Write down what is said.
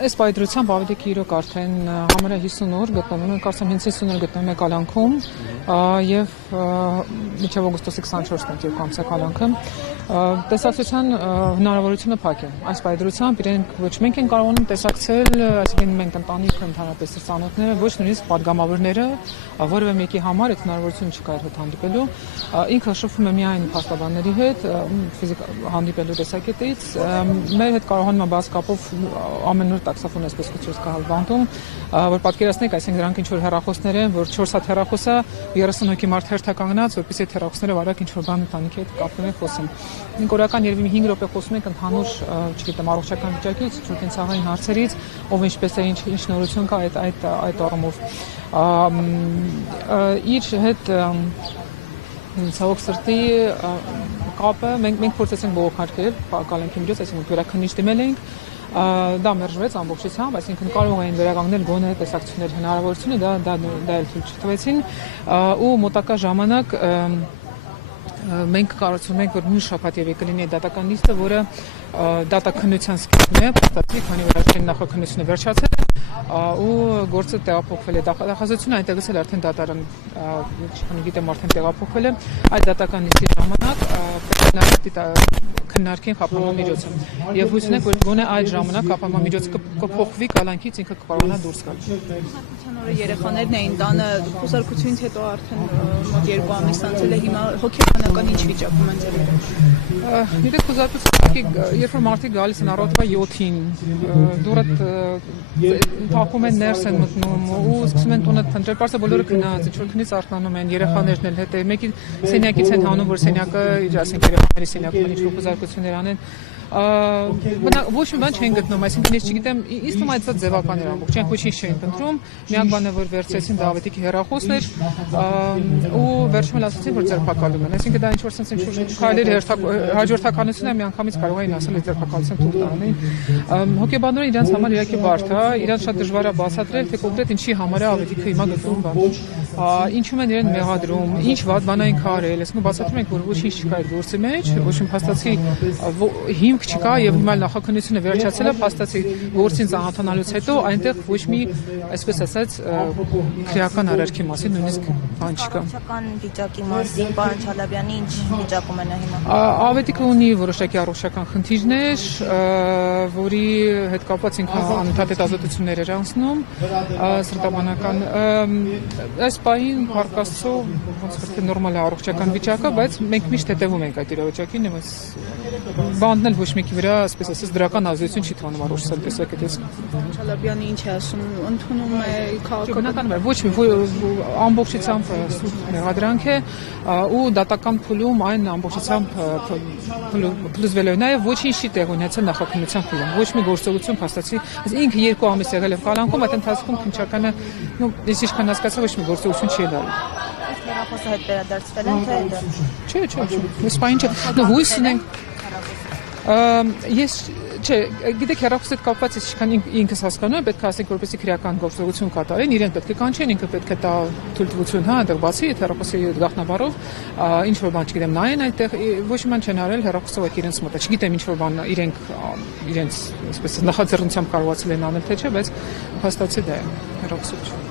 Այս պայծրությամբ ավելի իրոք արդեն համարյա 50 օր գտնվում ենք, կարծեմ հենց 50 օր գտնվում ենք կալանքում եւ մինչեւ օգոստոսի 24-ն է երկու ամսյա կալանքը։ Տեսակցության հնարավորությունը փակ է։ Այս պայծրությամբ իրենք ոչ մենք ենք կարողանում տեսակցել, այսինքն մենք ընտանիքը ընդհանրապես ծանոթները, ոչ նույնիսկ падգամավորները, որևէ մեկի համար այդ հնարավորությունը չկա հետ հանդիպելու։ Ինքը շփվում է միայն փաստաբանների հետ, ֆիզիկ հանդիպելու տեսակետից։ Մեր հետ կարողանում են բաց կապով ամեն օր տաքսոֆոն այսպես կոչված կհալբանդում, որ պատկերացնեք, այսինքն դրանք ինչ որ հեռախոսներ են, որ 4 հատ հեռախոս է, 30 հոգի մարդ հերթ է կանգնած, որպեսզի այդ հեռախոսները վարակ ինչ որ բան ընտանիքի հետ կապվում են խոսում։ Մենք օրական երևի 5 րոպե խոսում ենք ընդհանուր, չգիտեմ, առողջական վիճակից, ցուցակցային հարցերից, ով ինչպես է, ինչ նորություն կա այդ առումով։ Իր հետ ցավոք սրտի կապը մենք փորձեցինք բողոքարկել կալանքի միջոց, այսինքն վերաքննիչ դիմել ենք, դա մերժվեց ամբողջությամբ, այսինքն կարող էին վերականգնել գոնե տեսակցությունների հնարավորությունը, դա էլ ցույց չտվեցին, ու մոտակա ժամանակ մենք կարծում ենք, որ նույն շաբաթ եւ կլինի դատական նիստը, որը դատաքննության սկիզբն է, փաստացի, քանի որ արդեն նախաքննությունը վերջացել է, ու գործը տեղափոխվել է դատախազությունը, այնտեղից էլ արդեն դատարան, չգիտեմ, արդեն տեղափոխվել է, այդ դատական նիստի ժամանակ քննարկեն խափանման միջոցը։ Եվ հույս ունենք, որ գոնե այդ ժամանակ խափանման միջոցը կփոխվի, կալանքից ինքը կկարողանա դուրս գալ։ Հատկության օրը երեխաներն էին տանը, խուսարկությունից հետո արդեն մոտ 2 ամիս անցել է, հիմա հոգեբանական ինչ վիճակում են ձեր։ Գիտեք, խուսարկությունը, երբ որ մարդիկ գալիս են առավոտվա 7-ին, դուրը թափում են ներս են մտնում ու սկսում են տունը փնտրել, պարզը բոլորը քնած, ինչ որ քնից արթնանում են, երեխաներն էլ հետ է, մեկի սենյակից են հանում, որ սենյակը իր ասենք երեխաների սենյակում ինչ որ խուսարկություններ անեն։ Ոչ մի բան չեն գտնում, այսինքն ես չգիտեմ, ինձ թվում է այդ ձևական էր ամբողջ, չեն ոչինչ չէին փնտրում, միակ բանը որ վերցրեցին Դավիթի հեռախոսն էր ու վերջում էլ ասացին, որ ձերբակալում են, այսինքն դա ինչ որ sense ինչ քայլեր հաջորդականությունը միանգամից կարող էին ասել ձերբակալության թույլ տանեն։ Հոգեբանները իրենց համար իհարկե բարդ է, իրենց շատ դժվար է բացատրել, թե կոնկրետ ինչի համար է Ավետիքը հիմա գտնվում բան։ Ինչու են իրեն մեղադրում, ինչ վատ բան են կարել, այսինքն բացատրում ենք, որ ոչինչ չկա այդ գործի մեջ, ոչ մի փաստացի հիմք չկա եւ հիմա նախաքննությունը վերջացել է, փաստացի գործին ծանոթանալուց հետո այնտեղ ոչ մի, այսպես ասած, քրեական արարքի մասին նույնիսկ բան չկա։ Առողջական վիճակի մասին պարոն Չալաբյանի ինչ վիճակում է նա հիմա։ Ավետիքը ունի որոշակի առողջական խնդիրներ, որի հետ կապված ինքը անընդհատ հետազոտություններ էր անցնում, սրտաբանական այս պահին հարկաստո ոնց որ թե նորմալ է առողջական վիճակը, բայց մենք միշտ հետևում ենք այդ իրավիճակին, այս բանն էլ ոչ մեկի վրա, ասես ասես դրական ազդեցություն չի թողնում առողջության տեսակետից։ Չալաբյանը ինչ է ասում, ընդունում է քաղաքական ոչ մի ամբողջությամբ մեղադրանք է ու դատական փուլում այն ամբողջությամբ փլուզվել է, նաև ոչինչ չի տեղ ունեցել նախաքննության փուլում, ոչ մի գործողություն փաստացի, ինքը 2 ամիս եղել է կալանքում, այդ ընթացքում քննչականը, ես ինչքան հասկացա, ոչ մի գործողություն չի ելել։ Հեռախոսը հետ վերադարձվել են թե Չէ, ես պայն չէ, հույս ունենք ես չէ, գիտեք հեռախոսի հետ կապված ես ինչքան ինքս հասկանում եմ, պետք է ասենք որպեսզի քրեական գործողություն կատարեն, իրեն պետք է կանչեն, ինքը պետք է տա թույլտվություն, հա, այնտեղ բացի այդ հեռախոսի գաղտնաբարով, ինչ որ բան չգիտեմ, նայեն այդտեղ ոչ մի բան չեն արել հեռախոսով այդ իրենց մոտ, չգիտեմ ինչ որ բան իրենց այսպես նախաձեռնությամբ կարողացել են անել թե չէ, բայց փաստացի դա է հեռախոսով։